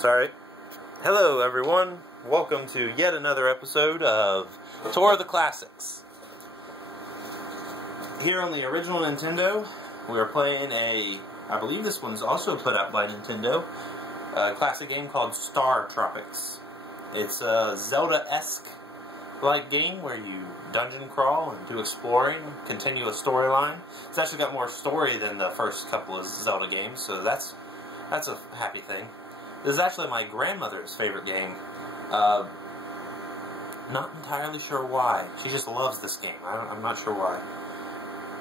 Sorry. Hello, everyone. Welcome to yet another episode of Tour of the Classics. Here on the original Nintendo, we are playing I believe this one's also put out by Nintendo, a classic game called Star Tropics. It's a Zelda-esque like game where you dungeon crawl and do exploring, continue a storyline. It's actually got more story than the first couple of Zelda games, so that's a happy thing. This is actually my grandmother's favorite game. Not entirely sure why. She just loves this game. I'm not sure why.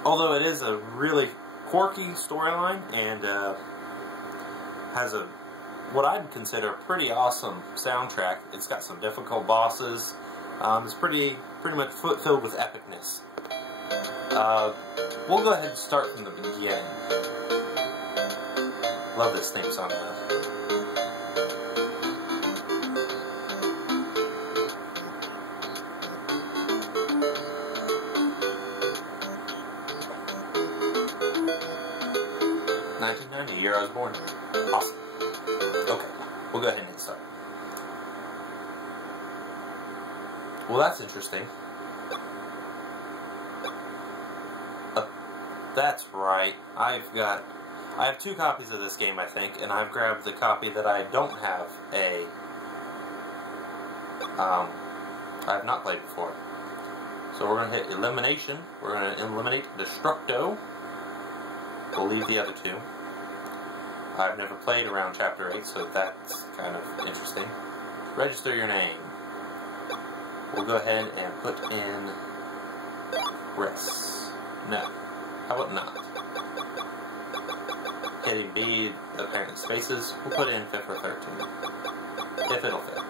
Although it is a really quirky storyline and has what I'd consider a pretty awesome soundtrack. It's got some difficult bosses. It's pretty much filled with epicness. We'll go ahead and start from the beginning. Love this theme song though. The year I was born. Awesome. Okay, we'll go ahead and get started. Well, that's interesting. That's right. I have two copies of this game, I think, and I've grabbed the copy that I don't have I have not played before. So we're going to hit Elimination. We're going to eliminate Destructo. We'll leave the other two. I've never played around Chapter 8, so that's kind of interesting. Register your name. We'll go ahead and put in Chris. No. How about not? Hitting B, apparently spaces. We'll put in 5th or 13th. If it'll fit.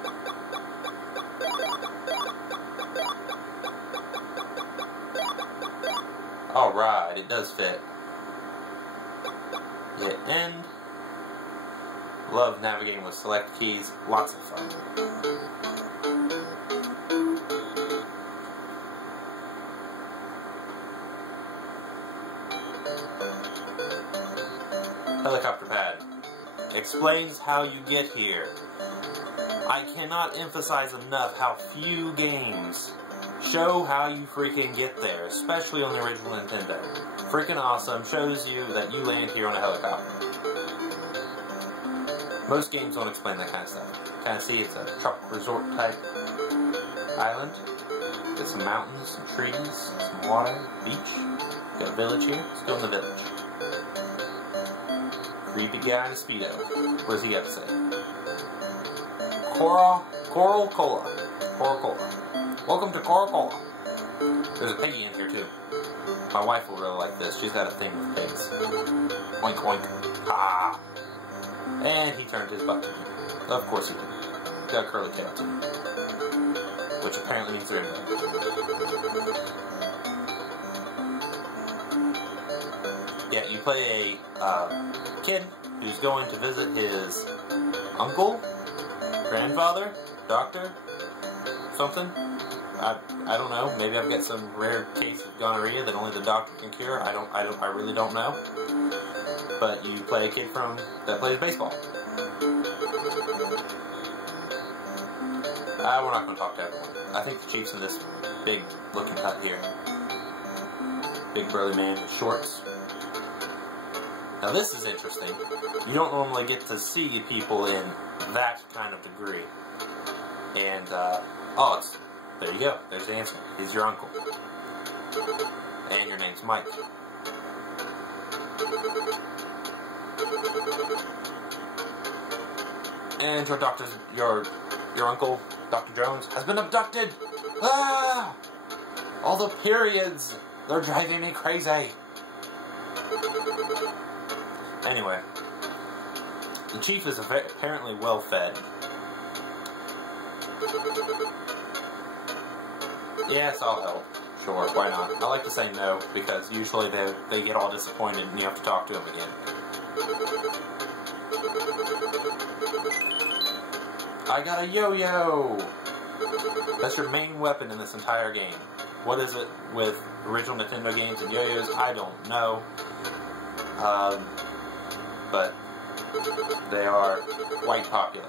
Alright, it does fit. Hit end. Love navigating with select keys. Lots of fun. Helicopter pad. Explains how you get here. I cannot emphasize enough how few games show how you freaking get there, especially on the original Nintendo. Freaking awesome. Shows you that you land here on a helicopter. Most games don't explain that kind of stuff. Kind of see it's a tropical resort type island. Got some mountains, some trees, some water, beach. Got a village here. Let's go in the village. Creepy guy in a Speedo. What does he got to say? Coral Cola. Welcome to Coral Cola. There's a piggy in here too. My wife will really like this. She's got a thing with pigs. Oink oink. Ha! And he turned his butt to me. Of course he did. Got a curly tail too. Which apparently means they're in there. Yeah, you play a kid who's going to visit his uncle, grandfather, doctor, something. I don't know. Maybe I've got some rare case of gonorrhea that only the doctor can cure. I really don't know. But you play a kid that plays baseball. We're not going to talk to everyone. I think the Chief's in this big looking hut here. Big burly man with shorts. Now this is interesting. You don't normally get to see people in that kind of degree. And, there you go. There's the answer. He's your uncle. And your name's Mike. And your uncle, Dr. Jones, has been abducted! Ah! All the periods! They're driving me crazy! Anyway, the Chief is apparently well fed. Yes, I'll help. Sure, why not? I like to say no, because usually they get all disappointed and you have to talk to them again. I got a yo-yo! That's your main weapon in this entire game. What is it with original Nintendo games and yo-yos? I don't know. But They are quite popular.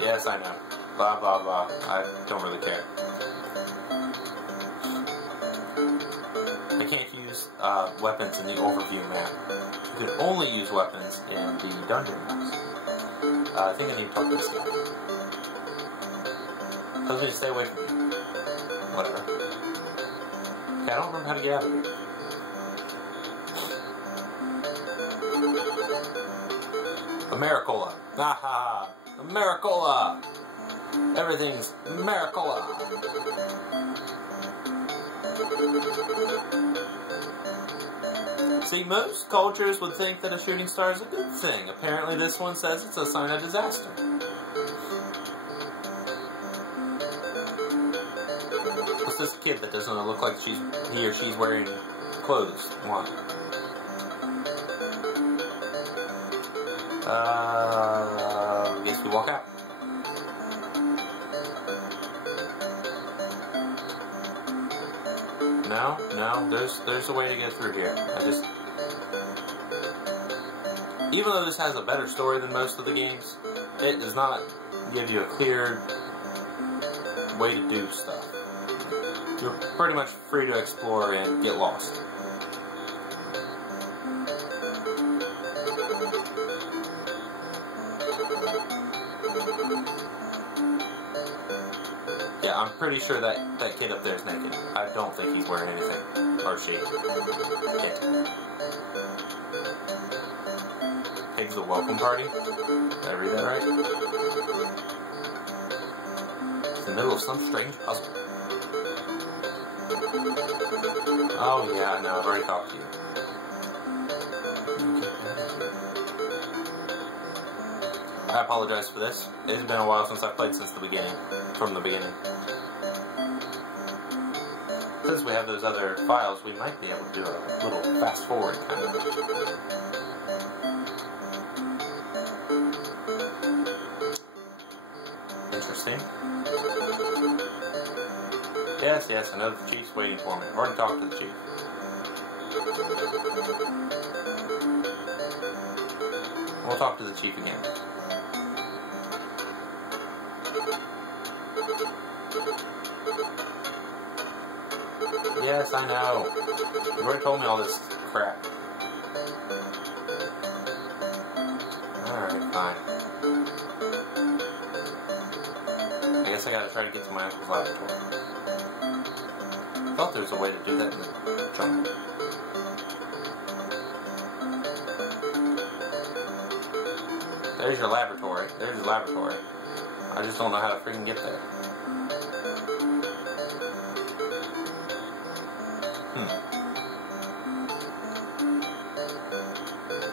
Yes, I know. Blah, blah, blah. I don't really care. I can't use weapons in the overview map. You can only use weapons in the dungeon maps. I think I need to talk to this guy. Tells me to stay away from him. Whatever. Okay, I don't remember how to get out of here. Americola. Haha. Americola. Everything's Americola. See, most cultures would think that a shooting star is a good thing. Apparently this one says it's a sign of disaster. What's this kid that doesn't look like he or she's wearing clothes? What? I guess we walk out. No, there's a way to get through here. Even though this has a better story than most of the games, it does not give you a clear way to do stuff. You're pretty much free to explore and get lost. Yeah, I'm pretty sure that kid up there is naked. I don't think he's wearing anything. Or she. Yeah. Pig's the welcome party? Did I read that right? It's in the middle of some strange puzzle. Oh yeah, no, I've already talked to you. I apologize for this. It has been a while since I've played from the beginning. Since we have those other files, we might be able to do a little fast forward kind of. Interesting. Yes, I know the chief's waiting for me. I've already talked to the chief. We'll talk to the chief again. Yes, I know. You've already told me all this crap. Alright, fine. I guess I gotta try to get to my uncle's laboratory. I thought there was a way to do that in the jungle. There's your laboratory. There's your laboratory. I just don't know how to freaking get there.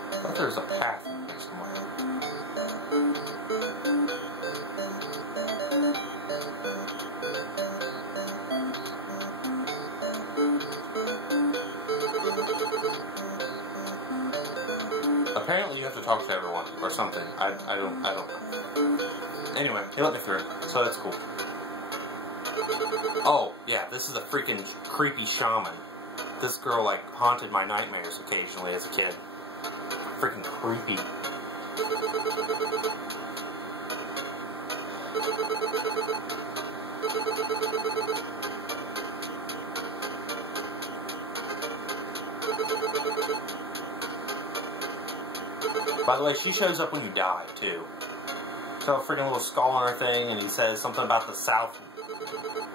I thought there was a path in here somewhere. Apparently you have to talk to everyone, or something. I don't know. Anyway, he let me through, so that's cool. Oh, yeah, this is a freaking creepy shaman. This girl, like, haunted my nightmares occasionally as a kid. Freaking creepy. By the way, she shows up when you die, too. So a freaking little skull on her thing, and he says something about the south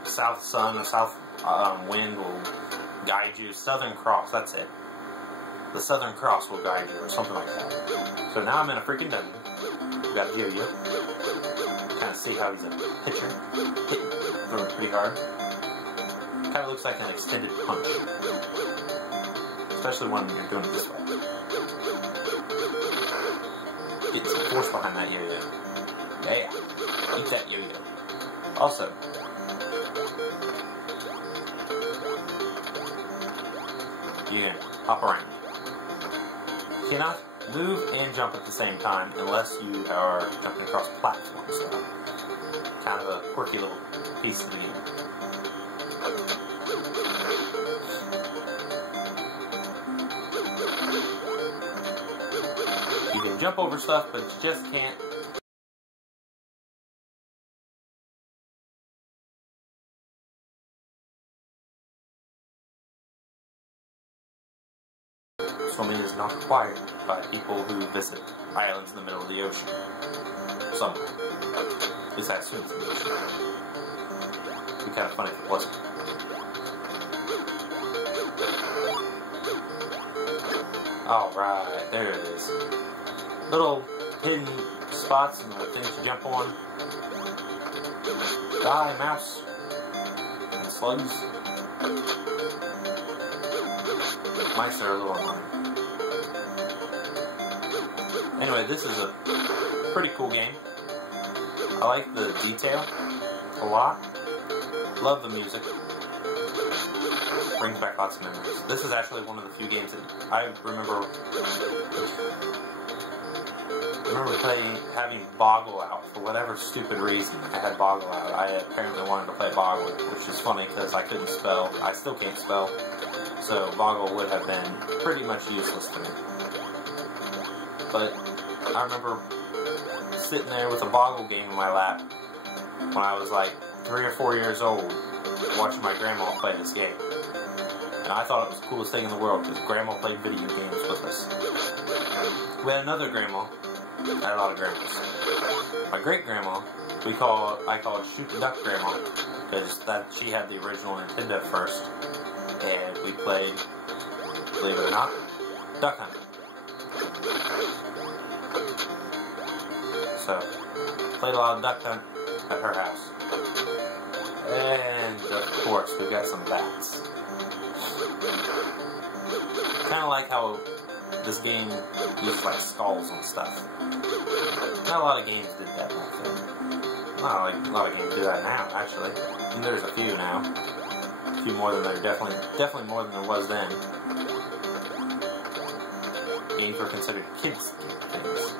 sun, or south wind will guide you. Southern Cross, that's it. The Southern Cross will guide you, or something like that. So now I'm in a freaking dungeon. We got Yo-Yo. Kind of see how he's a pitcher. Hitting pretty hard. Kind of looks like an extended punch. Especially when you're doing it this way. Get some force behind that Yo-Yo. Yeah. Eat that Yo-Yo. Also, you hop around. You cannot move and jump at the same time unless you are jumping across platforms. So, kind of a quirky little piece of the game. You can jump over stuff, but you just can't. Swimming is not required by people who visit islands in the middle of the ocean. Somewhere. At least I assume it's in the ocean. It'd be kind of funny if it wasn't. Alright, there it is. Little hidden spots and things to jump on. Die, mouse. And slugs. Mice are a little annoying. Anyway, this is a pretty cool game. I like the detail a lot. Love the music. Brings back lots of memories. This is actually one of the few games that I remember having Boggle out for whatever stupid reason. I had Boggle out. I apparently wanted to play Boggle, which is funny because I couldn't spell. I still can't spell. So Boggle would have been pretty much useless to me. But I remember sitting there with a Boggle game in my lap when I was like 3 or 4 years old, watching my grandma play this game. And I thought it was the coolest thing in the world because grandma played video games with us. We had another grandma. I had a lot of grandmas. My great grandma, I called Shoot the Duck Grandma because she had the original Nintendo first. And we played, believe it or not, Duck Hunt. So, played a lot of Duck Hunt at her house. And, of course, we got some bats. Kind of like how this game uses, like, skulls and stuff. Not a lot of games did that back then. Not like a lot of games do that now, actually. And there's a few now. A few more than there, definitely more than there was then. Games were considered kids' things.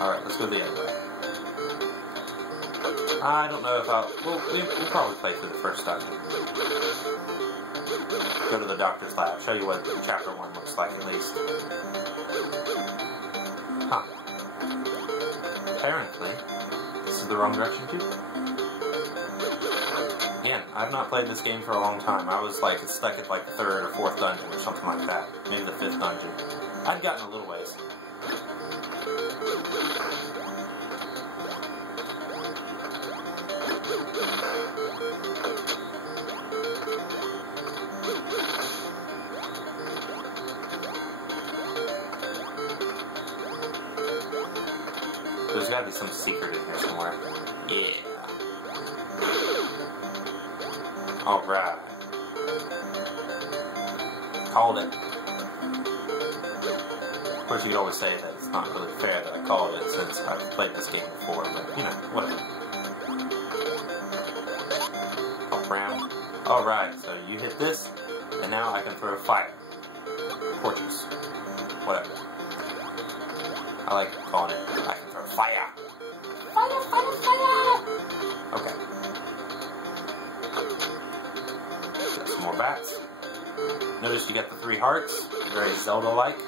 Alright, let's go the other way. I don't know if we'll probably play through the first dungeon. Go to the doctor's lab, show you what chapter 1 looks like at least. Huh. Apparently, this is the wrong direction too. Again, I've not played this game for a long time. I was like stuck at like the 3rd or 4th dungeon or something like that. Maybe the 5th dungeon. I'd gotten a little ways. There's gotta be some secret in here somewhere. Yeah. Alright. Called it. Of course, you always say that it's not really fair that I called it since I've played this game before, but, you know, whatever. Up round. Alright, so you hit this, and now I can throw fire. Torches. Whatever. I like calling it, I can throw fire. Fire, fire, fire! Okay. Got some more bats. Notice you got the 3 hearts. Very Zelda-like.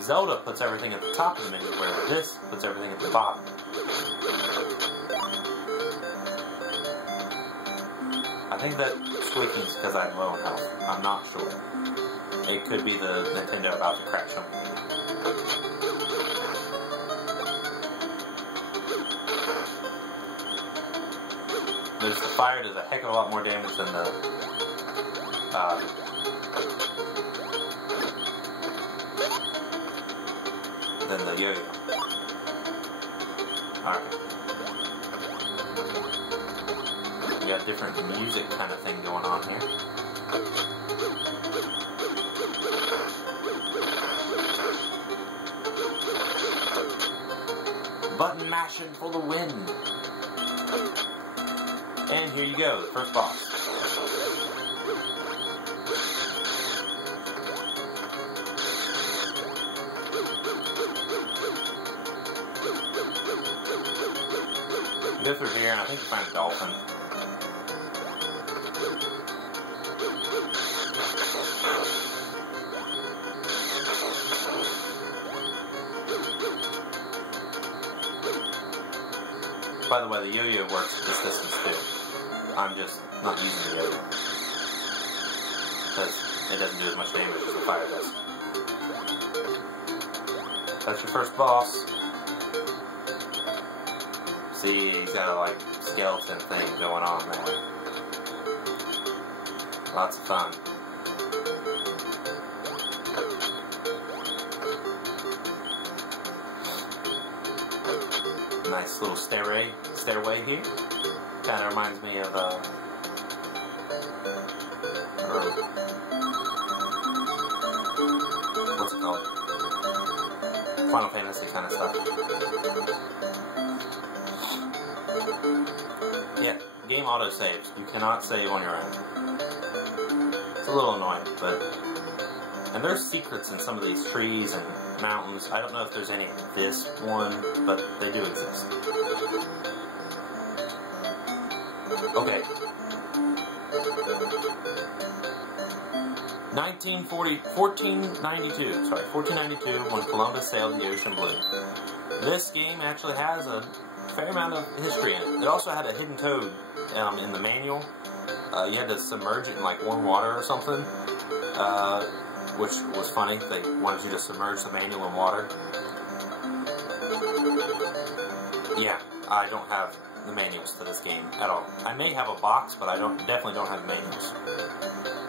Zelda puts everything at the top of the menu, where this puts everything at the bottom. I think that squeaking is because I'm low in health. I'm not sure. It could be the Nintendo about to crash on me. Notice the fire does a heck of a lot more damage than the yo-yo. Alright. We got different music kind of thing going on here. Button mashing for the win. And here you go, the first boss. go through here and I think you find a dolphin. By the way, the yo-yo works at this distance too. I'm just not using the yo-yo because it doesn't do as much damage as the fire does. That's your first boss. See, he's got a like skeleton thing going on there. Lots of fun. Nice little stairway here. Kind of reminds me of what's it called? Final Fantasy kind of stuff. Yeah, game auto saves. You cannot save on your own. It's a little annoying, but and there's secrets in some of these trees and mountains. I don't know if there's any in this one, but they do exist. Okay. 1492, when Columbus sailed the ocean blue. This game actually has a fair amount of history in it. It also had a hidden code in the manual. You had to submerge it in like warm water or something, which was funny. They wanted you to submerge the manual in water. Yeah, I don't have the manuals to this game at all. I may have a box, but I definitely don't have the manuals.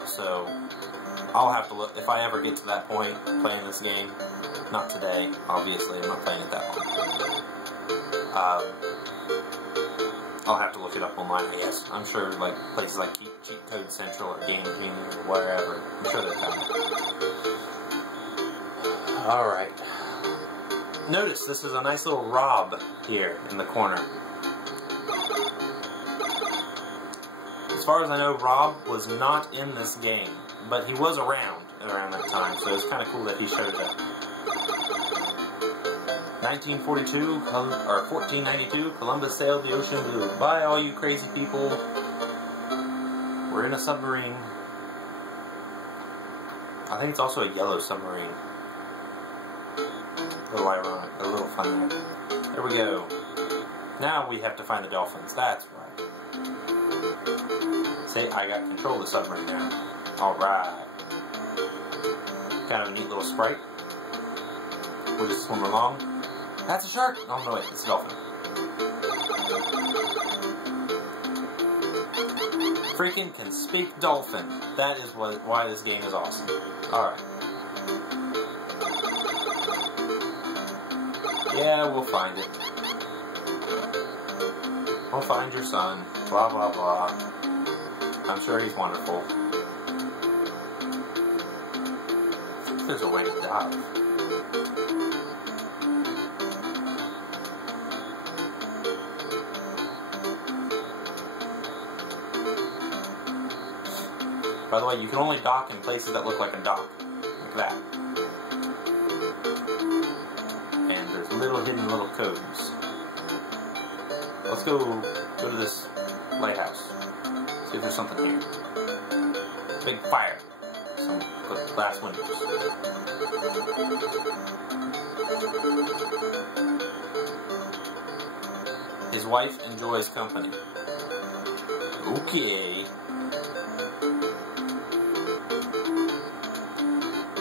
So I'll have to look if I ever get to that point playing this game. Not today, obviously. I'm not playing it that long. I'll have to look it up online, I guess. I'm sure like places like Cheat Code Central or Game Genius or wherever. I'm sure they've got it. Alright. Notice this is a nice little Rob here in the corner. As far as I know, Rob was not in this game, but he was around that time, so it's kind of cool that he showed up. 1492, Columbus sailed the ocean blue. Bye, all you crazy people. We're in a submarine. I think it's also a yellow submarine. A little ironic, a little fun there. There we go. Now we have to find the dolphins. That's right. See, I got control of the submarine now. Alright. Kind of a neat little sprite. We'll just swim along. That's a shark! Oh no, wait, it's a dolphin. Freaking can speak dolphin. That is why this game is awesome. Alright. Yeah, we'll find it. We'll find your son. Blah, blah, blah. I'm sure he's wonderful. I think there's a way to dive. By the way, you can only dock in places that look like a dock. Like that. And there's little hidden little codes. Let's go to this lighthouse. See if there's something here. Big fire. Some glass windows. His wife enjoys company. Okay.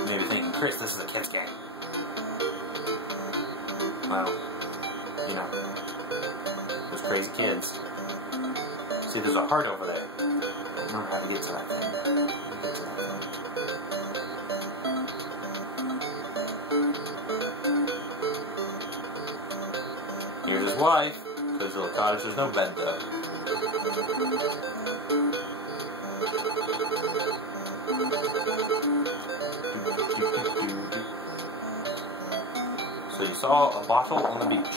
Maybe thinking, Chris, this is a kid's game. Well, you know, those crazy kids. See, there's a heart over there. I don't remember how to get to that thing. Here's his wife. There's a little cottage. There's no bed, though. So you saw a bottle on the beach.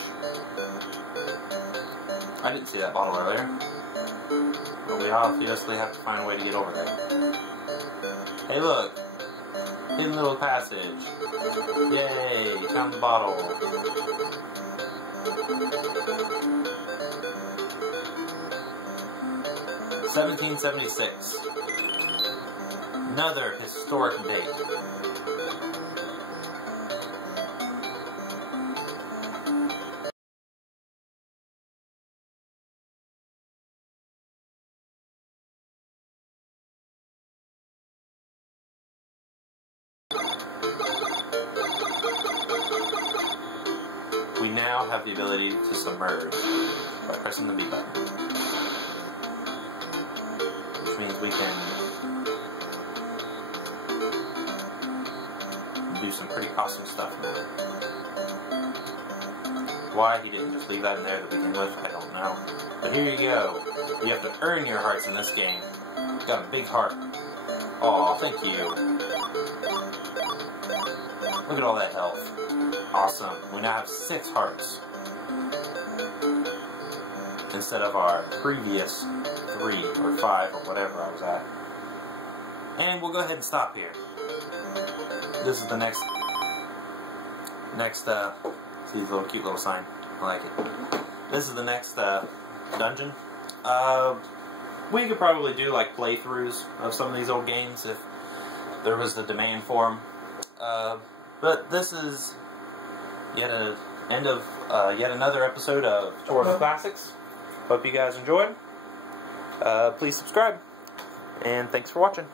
I didn't see that bottle earlier. But we obviously have to find a way to get over there. Hey look! Hidden little passage. Yay! Found the bottle. 1776. Another historic date. We now have the ability to submerge by pressing the B button, which means we can do some pretty awesome stuff now. Why he didn't just leave that in there to begin with, I don't know. But here you go. You have to earn your hearts in this game. Got a big heart. Aw, thank you. Look at all that health. Awesome. We now have 6 hearts instead of our previous 3 or 5 or whatever I was at. And we'll go ahead and stop here. This is the next see the little cute little sign. I like it. This is the next dungeon. We could probably do like playthroughs of some of these old games if there was the demand for them. But this is yet another episode of Tour of Classics. Hope you guys enjoyed. Please subscribe, and thanks for watching.